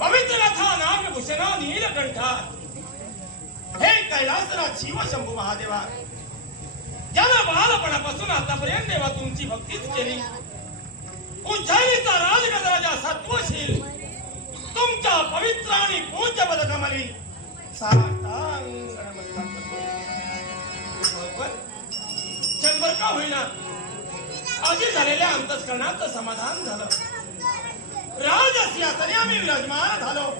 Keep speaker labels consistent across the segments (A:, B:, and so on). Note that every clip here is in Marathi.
A: योगेश्वरा पवित्र नागभूषणा नीलकंठा हे कैलासरा शिव शंभू महादेवा। ज्याला बालपणापासून आतापर्यंत देवा तुमची भक्तीच केली. उज्जैनीचा राजगजराजा सत्वशील। तुमच्या पवित्र आणि पूज्य पदकमली। साष्टांग नमस्कार करतो. शंभर का होईना? आधी झालेल्या अंतस्करणाचं समाधान झालं. राजसिंहासनी आम्ही विराजमान झालो.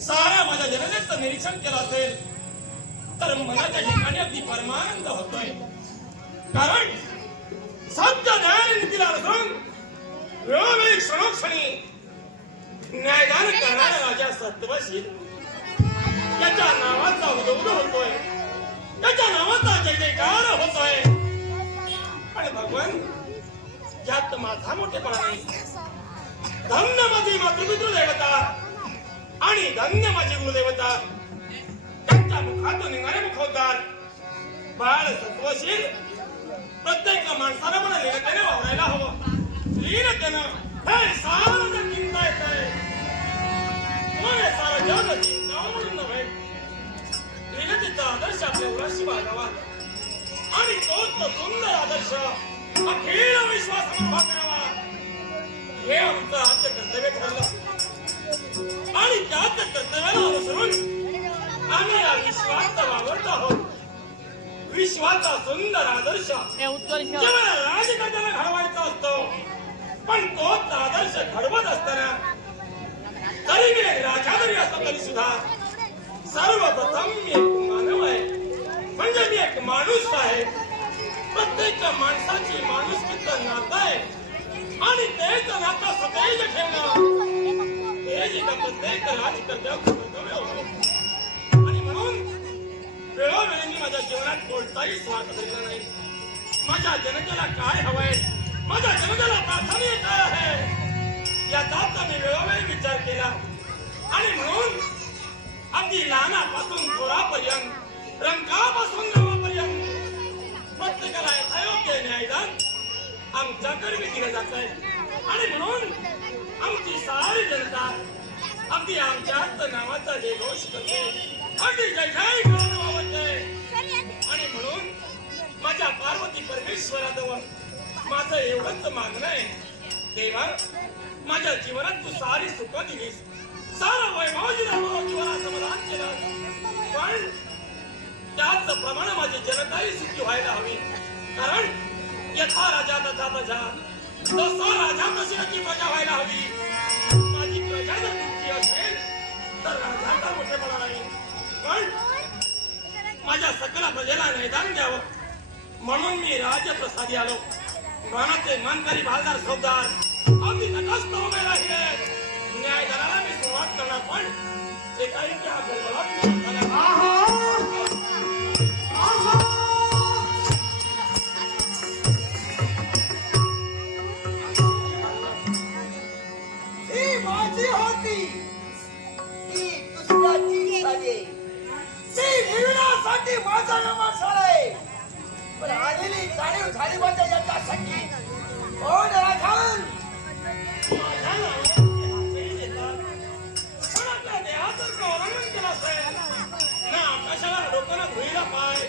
A: साऱ्या माझ्या जनतेचं निरीक्षण केलं असेल तर मनाच्या ठिकाणी अगदी परमानंद होतोय. कारण सत्य न्याय नीतीला रचून वेळोवेळी क्षणोक्षणी न्यायदान करणारा राजा सत्वशील त्याच्या नावाचा उदोद होतोय. त्याच्या नावाचा जय जयकार होतोय. पण भगवान यात माझा मोठेपणा नाही. धन्य माझी मातृपितृ देवता आणि धन्य माझी गुरुदेवता. त्यांच्या मुखातून निघणारे मुखोद्गार बाळ सत्वशील. प्रत्येक माणसाला मला लीनतेने वावरायला हवं. लीनतेनं हे सारं जग चिंता येत आहे सारं जग चिंतावं म्हणून नव्हे? लीनतेचा आदर्श आपल्या उराशी बाळगावा आणि तोच तो सुंदर आदर्श अखिल विश्वास उभा हे आमचं आद्य कर्तव्य ठरलं. आणि त्याच कर्तव्याला अनुसरून आम्ही या विश्वात वावरत आहोत. विश्वाचा सुंदर आदर्श राजकारणाला घडवायचा असतो पण तोच आदर्श घडवत असताना तरी मी एक राजा जरी असतो तरी सुद्धा सर्वप्रथम मी एक मानव आहे. म्हणजे मी एक माणूस आहे. प्रत्येक माणसाची माणुसकीचं नातं आहे. आणि तेच आता सदैव ठेवणं हे जे का प्रत्येक राजकर्त्याचं कर्तव्य होतं आणि म्हणून वेळोवेळी मी माझ्या जीवनात कोणताही स्वार्थ धरला नाही. माझ्या जनतेला काय हवंय? माझ्या जनतेला प्राधान्य काय आहे याचा मी वेळोवेळी विचार केला. आणि म्हणून अगदी लहानापासून थोरापर्यंत रंगापासून आमच्याकडे दिलं जात आहे. आणि म्हणून आमची सारी जनता अगदी आमच्याच नावाचा जयघोष करते. अगदी जय जय वावरते आणि म्हणून माझ्या पार्वती परमेश्वराजवळ माझं एवढंच मागणं आहे. देवा माझ्या जीवनात तू सारी सुख दिलीस. सारा वैभव दिला मला जीवनात समाधान केलं पण त्याच प्रमाण माझी जनताही सुखी व्हायला हवी. कारण यथा राजा तथा प्रजा. तसा राजा तशी प्रजा व्हायला हवी. माझी प्रजा जर तुमची असेल तर राजाचा मोठेपणा नाही. पण माझ्या सकल प्रजेला मैदान द्यावं. म्हणून मी राजप्रसादी आलो. मनाचे मनकरी भालदार सौदार अगदी तटस्थ उभे राहिले. न्यायदाराला मी सुरुवात करणार पण ते काही त्या गडबडात झाला.
B: निर्णयासाठी माझा नमन झालाय पण आलेली जाणीव झाली माझ्या याच्यासाठी कोण राखण
A: माझ्या नावाने ते हातही देतात. पण आपल्या देहाचं गौरवण केलं असेल. ना आकाशाला डोक्याला धुळीला पाय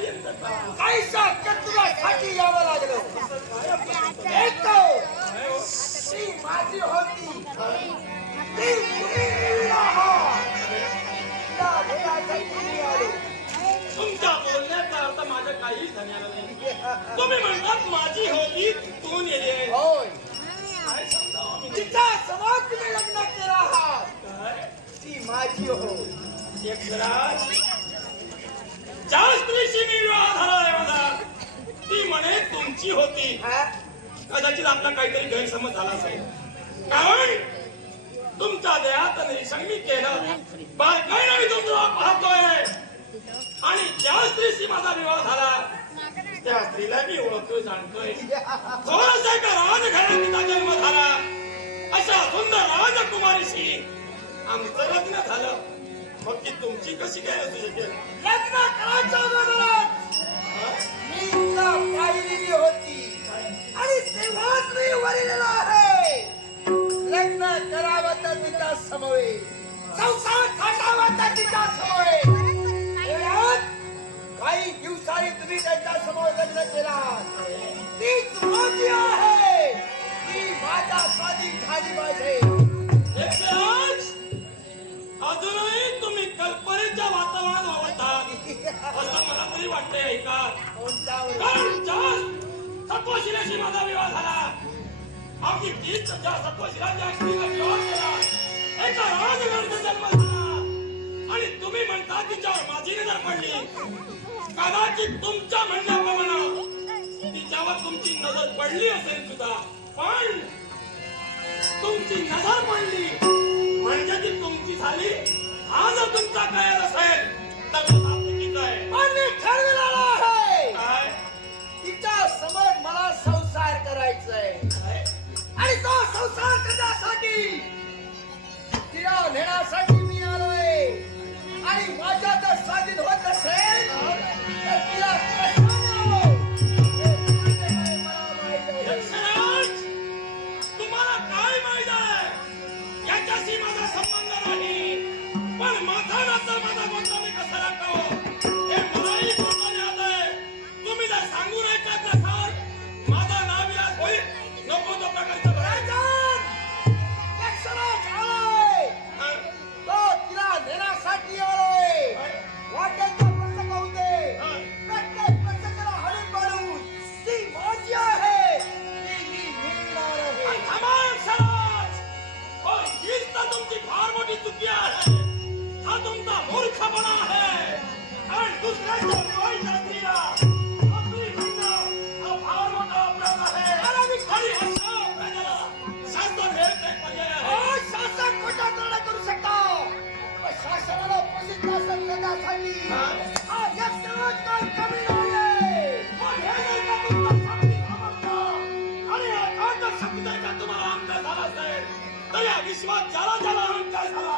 A: माझ्यापर्यंत का?
B: काहीशा चतुरासाठी यावं लागलं एक तो माझी होती ती.
A: तुमच्या बोलण्याचा अर्थ माझ्या काही झालेला नाही तुम्ही म्हणतात माझी होती तू नेली
B: होय? तिच्या समाज तुम्ही लग्न केलं आहात? ती माझी हो
A: यक्षराज ज्या स्त्रीशी मी विवाह झाला माझा ती म्हणे तुमची होती? कदाचित आपला काहीतरी गैरसमज झाला असेल. कारण तुमच्या देहात निरीक्षण मी केलं. बारकाईने मी तुमचा? पाहतोय. आणि ज्या स्त्रीशी माझा विवाह झाला त्या स्त्रीला मी ओळखतोय जाणतोय. थोडासा एका जन्म झाला. अशा सुंदर राजकुमार नाही आमचं लग्न झालं. मग ती तुमची कशी काय असू शकेल
B: लग्न करायच्या अगोदरच मी तुला पाहिलेली होती आणि तेव्हाच मी वरिलेलो आहे लग्न करावं तर तिच्या समोरे संसार थाटावा तर तिच्या समोरे काही दिवसांनी तुम्ही त्यांच्यासमोर लग्न केला तीच माझी आहे ती माझ्या स्वाधीन झाली पाहिजे
A: वाटते तरी कारण ज्या सत्वशिलाशी माझा विवाह झाला. अगदी तीच ज्या सत्वशिलाच्या स्त्रीला विवाह केला एका राजगडचा जन्म झाला. आणि तुम्ही म्हणता तिच्यावर माझी नजर पडली. कदाचित तुमच्या म्हणण्याप्रमाणे तिच्यावर तुमची नजर पडली असेल सुद्धा. पण तुमची नजर पडली. म्हणजे ती तुमची झाली. हा जर तुमचा काय असेल तर
B: संसार करण्यासाठी तिला नेण्यासाठी मी आलोय. आणि माझ्या जर स्वाधीन होत असेल
A: आणि अकांत शक्तीचा तुम्हाला अहंकार झाला असेल तर या विश्वात ज्याला ज्याला अहंकार झाला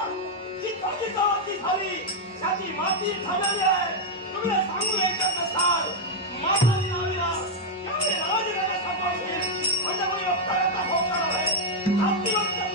A: जी प्रतिता ती झाली त्याची माती झालेली आहे तुम्ही सांगू ऐकत नसाल माझा नावीला यावेळी राजगाड्या सापडतील म्हणजे कोणी उपकाराचा भोग आहे जातीवंत